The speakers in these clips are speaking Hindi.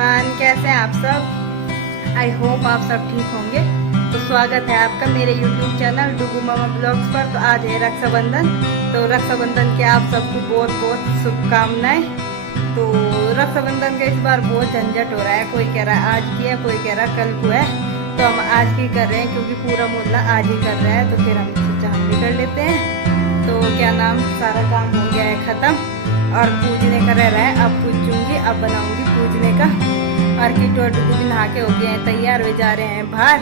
एवरीवन, कैसे हैं आप सब। आई होप आप सब ठीक होंगे। तो स्वागत है आपका मेरे यूट्यूब चैनल डुगू मामा ब्लॉग्स पर। तो आज है रक्षाबंधन, तो रक्षाबंधन के आप सबको बहुत बहुत शुभकामनाएं। तो रक्षाबंधन का इस बार बहुत झंझट हो रहा है, कोई कह रहा है आज की है, कोई कह रहा है कल को है। तो हम आज की कर रहे हैं क्योंकि पूरा मोहल्ला आज ही कर रहा है, तो फिर हम सोचा हम भी कर लेते हैं। तो क्या नाम, सारा काम हो गया है खत्म और पूजने का रह रहा है। अब पूजूंगी, अब बनाऊंगी पूजने का। और किट्टू और डुगू भी नहा के हो गए हैं तैयार, वे जा रहे हैं बाहर।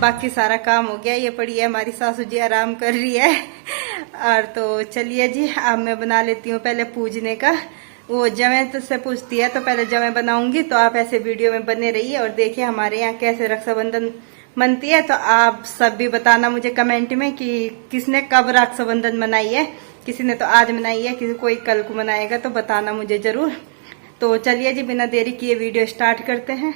बाकी सारा काम हो गया, ये पड़ी है हमारी सासू जी आराम कर रही है। और तो चलिए जी, अब मैं बना लेती हूँ पहले पूजने का। वो जवे तो से पूछती है तो पहले जवे बनाऊंगी। तो आप ऐसे वीडियो में बने रहिए और देखिए हमारे यहाँ कैसे रक्षाबंधन बनती है। तो आप सब भी बताना मुझे कमेंट में कि किसने कब रक्षाबंधन मनाई है। किसी ने तो आज मनाई है, किसी कोई कल को मनाएगा, तो बताना मुझे जरूर। तो चलिए जी, बिना देरी किए वीडियो स्टार्ट करते हैं।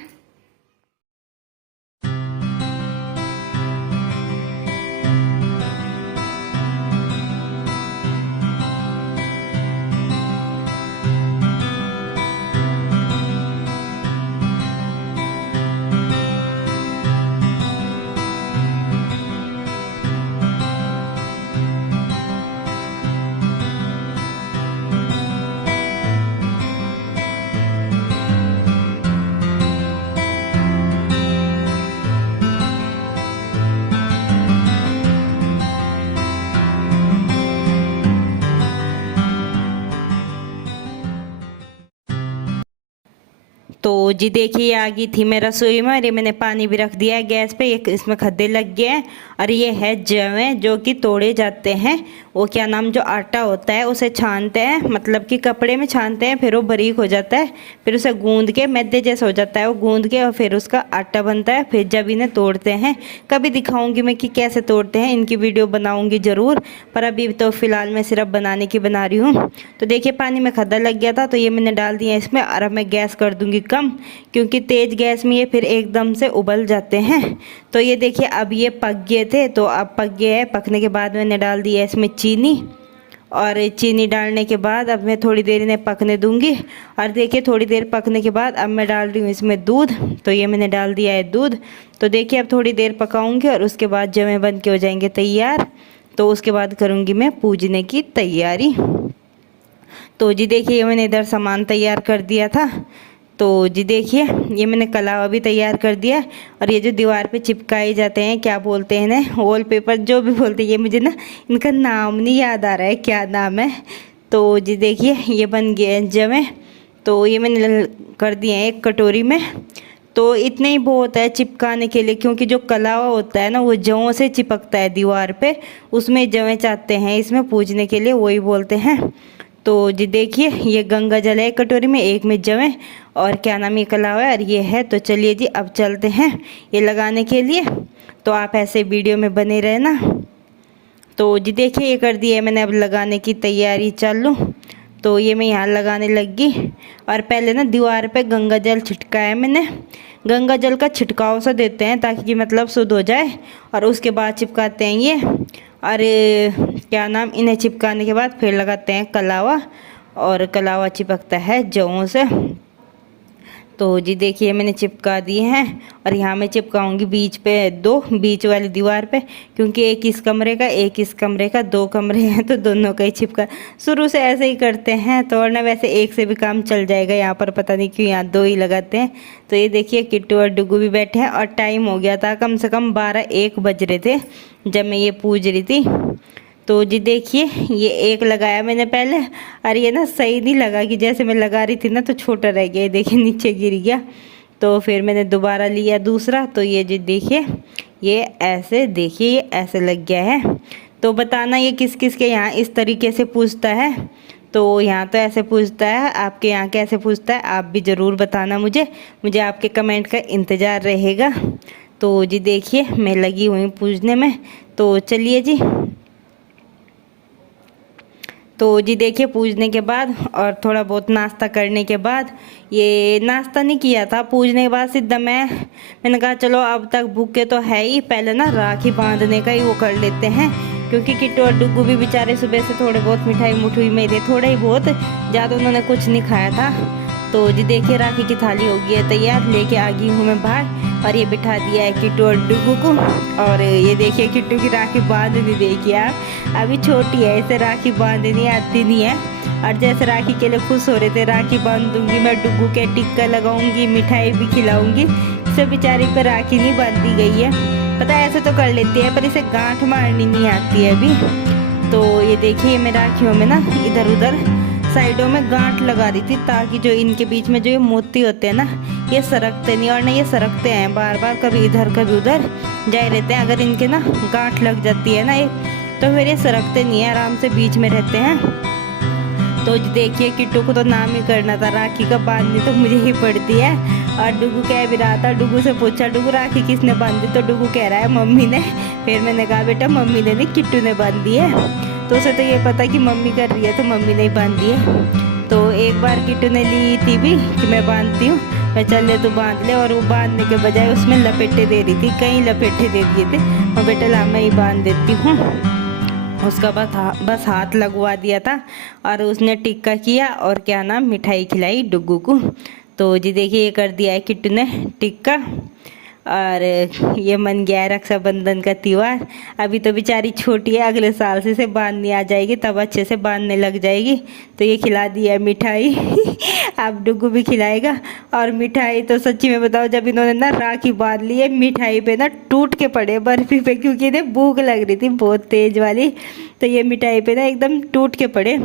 तो जी देखिए, आ गई थी मैं रसोई में और ये मैंने पानी भी रख दिया है गैस पे। एक इसमें खद्दे लग गए हैं और ये है जवे जो कि तोड़े जाते हैं। वो क्या नाम, जो आटा होता है उसे छानते हैं, मतलब कि कपड़े में छानते हैं, फिर वो बारीक हो जाता है, फिर उसे गूंद के मैदे जैसा हो जाता है वो गूंद के, और फिर उसका आटा बनता है। फिर जब इन्हें तोड़ते हैं, कभी दिखाऊंगी मैं कि कैसे तोड़ते हैं, इनकी वीडियो बनाऊंगी ज़रूर। पर अभी तो फिलहाल मैं सिर्फ बनाने की बना रही हूँ। तो देखिए पानी में खद्दा लग गया था, तो ये मैंने डाल दिया इसमें। और अब मैं गैस कर दूंगी कम, क्योंकि तेज़ गैस में ये फिर एकदम से उबल जाते हैं। तो ये देखिए अब ये पक गए थे, तो अब पक गए हैं। पकने के बाद मैंने डाल दिया इसमें चीनी, और चीनी डालने के बाद अब मैं थोड़ी देर इन्हें पकने दूंगी। और देखिए थोड़ी देर पकने के बाद अब मैं डाल रही हूँ इसमें दूध। तो ये मैंने डाल दिया है दूध। तो देखिए अब थोड़ी देर पकाऊंगी और उसके बाद जब बन के हो जाएंगे तैयार, तो उसके बाद करूँगी मैं पूजने की तैयारी। तो जी देखिए मैंने इधर सामान तैयार कर दिया था। तो जी देखिए ये मैंने कलावा भी तैयार कर दिया। और ये जो दीवार पे चिपकाए जाते हैं, क्या बोलते हैं इन्हें, वॉल पेपर जो भी बोलते हैं, ये मुझे ना इनका नाम नहीं याद आ रहा है क्या नाम है। तो जी देखिए ये बन गए हैं जवे। तो ये मैंने कर दिए हैं एक कटोरी में। तो इतने ही बहुत है चिपकाने के लिए, क्योंकि जो कलावा होता है ना वो जवों से चिपकता है दीवार पे, उसमें जवें चाहते हैं इसमें पूजने के लिए, वही बोलते हैं। तो जी देखिए ये गंगा जल है एक कटोरी में, एक में जवें और क्या नाम ये कलावा है और ये है। तो चलिए जी अब चलते हैं ये लगाने के लिए। तो आप ऐसे वीडियो में बने रहना। तो जी देखिए ये कर दिया है मैंने, अब लगाने की तैयारी चालू। तो ये मैं यहाँ लगाने लग गई। और पहले ना दीवार पे गंगा जल छिटकाया मैंने। गंगा जल का छिटकाव सा देते हैं ताकि मतलब शुद्ध हो जाए, और उसके बाद चिपकाते हैं ये। और क्या नाम, इन्हें चिपकाने के बाद फिर लगाते हैं कलावा, और कलावा चिपकता है जवों से। तो जी देखिए मैंने चिपका दिए हैं। और यहाँ मैं चिपकाऊंगी बीच पे, दो बीच वाली दीवार पे, क्योंकि एक इस कमरे का एक इस कमरे का, दो कमरे हैं तो दोनों का ही चिपका। शुरू से ऐसे ही करते हैं, तो और ना वैसे एक से भी काम चल जाएगा। यहाँ पर पता नहीं क्यों यहाँ दो ही लगाते हैं। तो ये देखिए किट्टू और डुगू भी बैठे हैं। और टाइम हो गया था, कम से कम 12-1 बज रहे थे जब मैं ये पूज रही थी। तो जी देखिए ये एक लगाया मैंने पहले, और ये ना सही नहीं लगा, कि जैसे मैं लगा रही थी ना तो छोटा रह गया, देखिए नीचे गिर गया। तो फिर मैंने दोबारा लिया दूसरा। तो ये जी देखिए ये ऐसे, देखिए ये ऐसे लग गया है। तो बताना ये किस किस के यहाँ इस तरीके से पूछता है। तो यहाँ तो ऐसे पूछता है, आपके यहाँ कैसे पूछता है आप भी ज़रूर बताना मुझे आपके कमेंट का इंतज़ार रहेगा। तो जी देखिए मैं लगी हुई पूछने में। तो चलिए जी, तो जी देखिए पूजने के बाद और थोड़ा बहुत नाश्ता करने के बाद, ये नाश्ता नहीं किया था, पूजने के बाद सीधा मैंने कहा चलो अब तक भूखे तो है ही, पहले ना राखी बांधने का ही वो कर लेते हैं। क्योंकि किट्टू और डुगू भी बेचारे सुबह से थोड़े बहुत मिठाई मुठुई में थे, थोड़ा ही बहुत, ज़्यादा उन्होंने कुछ नहीं खाया था। तो जी देखिए राखी की थाली हो गई है तैयार, लेके आ गई हूँ मैं बाहर और ये बिठा दिया है किट्टू और डुगू को। और ये देखिए किट्टू की राखी बांधनी देखिए आप, अभी छोटी है, इसे राखी बांधनी आती नहीं है। और जैसे राखी के लिए खुश हो रहे थे, राखी बांधूंगी मैं, डुगू के टिक्का लगाऊंगी, मिठाई भी खिलाऊंगी, इसे बेचारी पर राखी नहीं बांधी गई है। पता है ऐसे तो कर लेती है पर इसे गांठ मारनी नहीं आती है अभी। तो ये देखिए मैं राखियों में ना इधर उधर साइडों में गांठ लगा रही थी, ताकि जो इनके बीच में जो ये मोती होते हैं ना, ये सरकते नहीं, और ना ये सरकते हैं बार बार, कभी इधर कभी उधर जाए रहते हैं। अगर इनके ना गांठ लग जाती है ना ये, तो फिर ये सरकते नहीं है, आराम से बीच में रहते हैं। तो देखिए किट्टू को तो नाम ही करना था, राखी का बांधनी तो मुझे ही पड़ती है। और डुगू कह भी रहा था, डुगू से पूछा डुगू राखी किसने बांधी, तो डुगू कह रहा है मम्मी ने। फिर मैंने कहा बेटा मम्मी ने नहीं, किट्टू ने बांधी है। तो उसे तो ये पता कि मम्मी कर रही है तो मम्मी ने ही बांधी है। तो एक बार किट्टू ने ली थी भी कि मैं बांधती हूँ, मैं चल ले तो बांध ले, और वो बांधने के बजाय उसमें लपेटे दे रही थी, कई लपेटे दे दिए थे। और बेटा ला मैं ही बांध देती हूँ। उसका बस हाथ लगवा दिया था और उसने टिक्का किया और क्या नाम मिठाई खिलाई डुगू को। तो जी देखिए ये कर दिया है किट्टू ने टिक्का, और ये मन गया है रक्षाबंधन का त्यौहार। अभी तो बेचारी छोटी है, अगले साल से इसे बांधनी आ जाएगी, तब अच्छे से बांधने लग जाएगी। तो ये खिला दिया है मिठाई अब डुगू भी खिलाएगा। और मिठाई तो सच्ची में बताओ, जब इन्होंने ना राखी बांध ली है, मिठाई पे ना टूट के पड़े बर्फी पे, क्योंकि इन्हें भूख लग रही थी बहुत तेज वाली। तो ये मिठाई पे ना एकदम टूट के पड़े।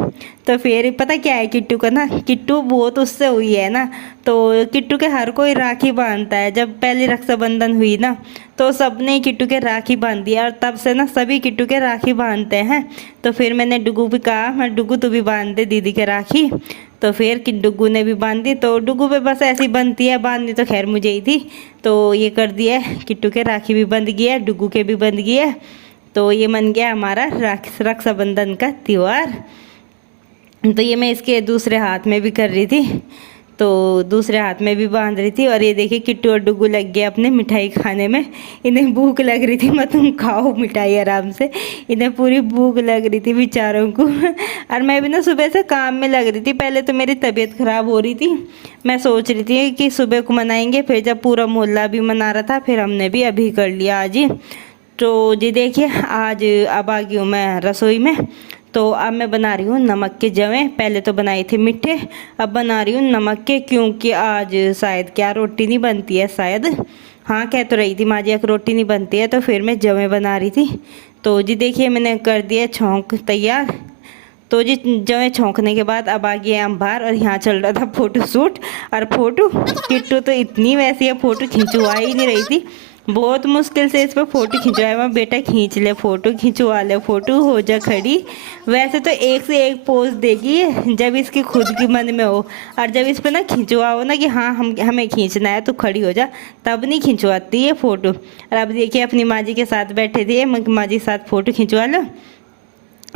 तो फिर पता क्या है किट्टू का ना, किट्टू बहुत उससे हुई है ना, तो किट्टू के हर कोई राखी बांधता है। जब पहली रक्षाबंधन हुई ना, तो सबने ही किट्टू के राखी बांधी है, और तब से ना सभी किट्टू के राखी बांधते हैं। तो फिर मैंने डुगू भी कहा, मैं डुगू तू भी बांध दे दीदी के राखी। तो फिर कि डुगू ने भी बांधी। तो डुगू पे बस ऐसी बनती है, बांधनी तो खैर मुझे ही थी। तो ये कर दिया है, किट्टू के राखी भी बंध गई है, डुगू के भी बंध गई है। तो ये बन गया हमारा रक्षाबंधन का त्यौहार। तो ये मैं इसके दूसरे हाथ में भी कर रही थी, तो दूसरे हाथ में भी बांध रही थी। और ये देखिए किट्टू और डुगू लग गए अपने मिठाई खाने में, इन्हें भूख लग रही थी, मैं तुम खाओ मिठाई आराम से, इन्हें पूरी भूख लग रही थी बेचारों को। और मैं भी ना सुबह से काम में लग रही थी, पहले तो मेरी तबीयत ख़राब हो रही थी, मैं सोच रही थी कि सुबह को मनाएंगे, फिर जब पूरा मोहल्ला भी मना रहा था, फिर हमने भी अभी कर लिया आज ही। तो जी देखिए आज अब आ गई हूँ मैं रसोई में। तो अब मैं बना रही हूँ नमक के जवे, पहले तो बनाए थे मीठे, अब बना रही हूँ नमक के, क्योंकि आज शायद क्या रोटी नहीं बनती है शायद, हाँ कह तो रही थी माँ जी एक रोटी नहीं बनती है, तो फिर मैं जवे बना रही थी। तो जी देखिए मैंने कर दिया छौंक तैयार। तो जी जवे छौंकने के बाद अब आ गया हम बाहर, और यहाँ चल रहा था फोटो शूट। और फोटो किट्टू तो इतनी वैसी है, फोटो खिंचवा ही नहीं रही थी, बहुत मुश्किल से इस पर फोटो खिंचवाया। मैं बेटा खींच ले फोटो, खिंचवा ले फोटो, हो जा खड़ी। वैसे तो एक से एक पोज देगी जब इसकी खुद की मन में हो, और जब इस पर ना खिंचवाओ ना कि हाँ हमें खींचना है तो खड़ी हो जा, तब नहीं खिंचवाती है फ़ोटो। और अब देखिए अपनी माँ जी के साथ बैठे थे, माँ जी के साथ फ़ोटो खिंचवा लो,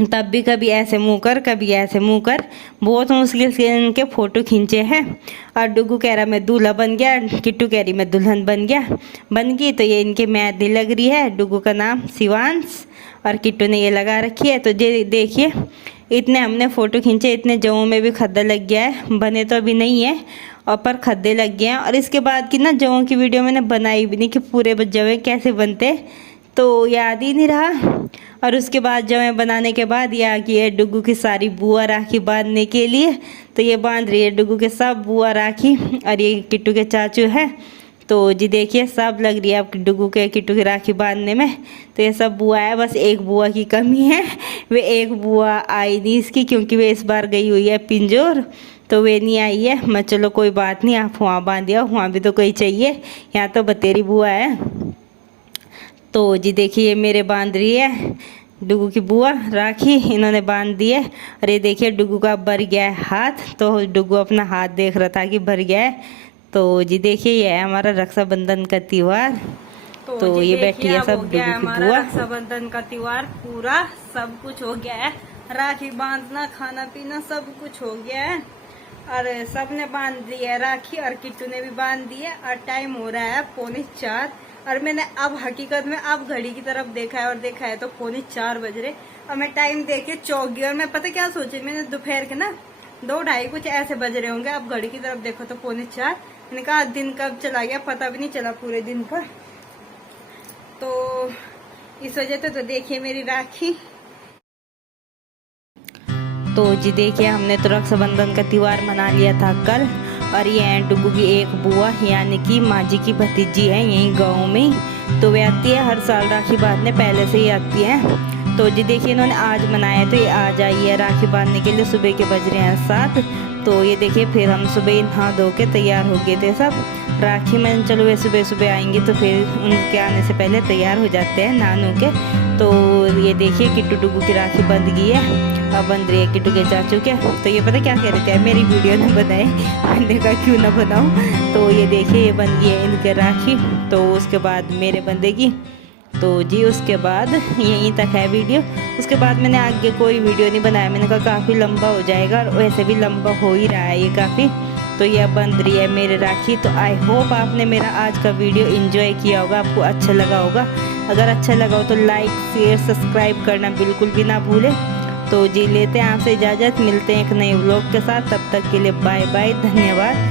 तब भी कभी ऐसे मुँह कर कभी ऐसे मुँह कर, बहुत मुश्किल से इनके फ़ोटो खींचे हैं। और डुगू कह रहा मैं दूल्हा बन गया, किट्टू कह रही मैं दुल्हन बन गई। तो ये इनके मेहंदी लग रही है, डुगू का नाम शिवांश और किट्टू ने ये लगा रखी है। तो ये देखिए इतने हमने फ़ोटो खींचे, इतने जवों में भी खद्दा लग गया है, बने तो अभी नहीं है और पर खद्दे लग गए हैं। और इसके बाद की ना जवों की वीडियो मैंने बनाई भी नहीं कि पूरे जवे कैसे बनते, तो याद ही नहीं रहा। और उसके बाद जवे बनाने के बाद ये आ गई है डुगू की सारी बुआ राखी बांधने के लिए। तो ये बांध रही है डुगू के सब बुआ राखी, और ये किट्टू के चाचू है। तो जी देखिए सब लग रही है अब डुगू के किट्टू की राखी बांधने में। तो ये सब बुआ है, बस एक बुआ की कमी है, वे एक बुआ आई नहीं इसकी, क्योंकि वे इस बार गई हुई है पिंजौर, तो वे नहीं आई है। मैं चलो कोई बात नहीं, आप वहाँ बांध दिया, वहाँ भी तो कोई चाहिए, यहाँ तो बतेरी बुआ है। तो जी देखिए ये मेरे बांध रही है डुगू की बुआ राखी, इन्होंने बांध दी है। और ये देखिए डुगू का भर गया है हाथ, तो डुगू अपना हाथ देख रहा था कि भर गया है। तो जी देखिए ये है हमारा रक्षाबंधन का त्यौहार। तो ये बैठी है सब डुगू की बुआ। रक्षाबंधन का त्यौहार पूरा सब कुछ हो गया है, राखी बांधना खाना पीना सब कुछ हो गया है, और सबने बांध दी है राखी, और किट्टू ने भी बांध दी है। और टाइम हो रहा है 3:45, और मैंने अब हकीकत में अब घड़ी की तरफ देखा है, और देखा है तो 3:45 बज रहे, और मैं टाइम देख के चौंक गई। और मैं पता क्या सोची, मैंने दोपहर के ना 2:30 कुछ ऐसे बज रहे होंगे। अब घड़ी की तरफ देखो तो 3:45। मैंने कहा दिन कब चला गया पता भी नहीं चला पूरे दिन पर। तो इस वजह से तो देखिए मेरी राखी। तो जी देखिए हमने तो रक्षाबंधन का त्योहार मना लिया था कल। और ये है डुगू की एक बुआ यानी कि माँ जी की भतीजी है यहीं गाँव में। तो वे आती है हर साल राखी बांधने, पहले से ही आती है। तो जी देखिए इन्होंने आज मनाया तो ये आज आई है राखी बांधने के लिए। सुबह के बज रहे हैं 7। तो ये देखिए फिर हम सुबह नहा धो के तैयार हो गए थे सब राखी में। चलो वे सुबह सुबह आएंगे तो फिर उनके आने से पहले तैयार हो जाते हैं नानू के। तो ये देखिए किट्टू डुगू की राखी बंध गई है, अब बंध रही है किट्टू के चाचू के। तो ये पता क्या कह रहे थे, मेरी वीडियो ना बनाए। मैंने कहा क्यों ना बनाऊँ। तो ये देखिए ये बन गई है इनके राखी। तो उसके बाद मेरे बंधेगी। तो जी उसके बाद यहीं तक है वीडियो। उसके बाद मैंने आगे कोई वीडियो नहीं बनाया। मैंने कहा काफ़ी लंबा हो जाएगा और वैसे भी लंबा हो ही रहा है ये काफ़ी। तो ये बन रही है मेरे राखी। तो आई होप आपने मेरा आज का वीडियो एंजॉय किया होगा, आपको अच्छा लगा होगा। अगर अच्छा लगा हो तो लाइक शेयर सब्सक्राइब करना बिल्कुल भी ना भूलें। तो जी लेते हैं आपसे इजाज़त, मिलते हैं एक नए व्लॉग के साथ। तब तक के लिए बाय बाय, धन्यवाद।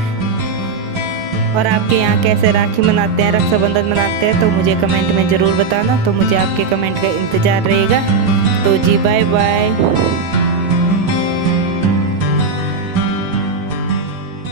और आपके यहाँ कैसे राखी मनाते हैं, रक्षाबंधन मनाते हैं तो मुझे कमेंट में ज़रूर बताना। तो मुझे आपके कमेंट का इंतज़ार रहेगा। तो जी बाय बाय।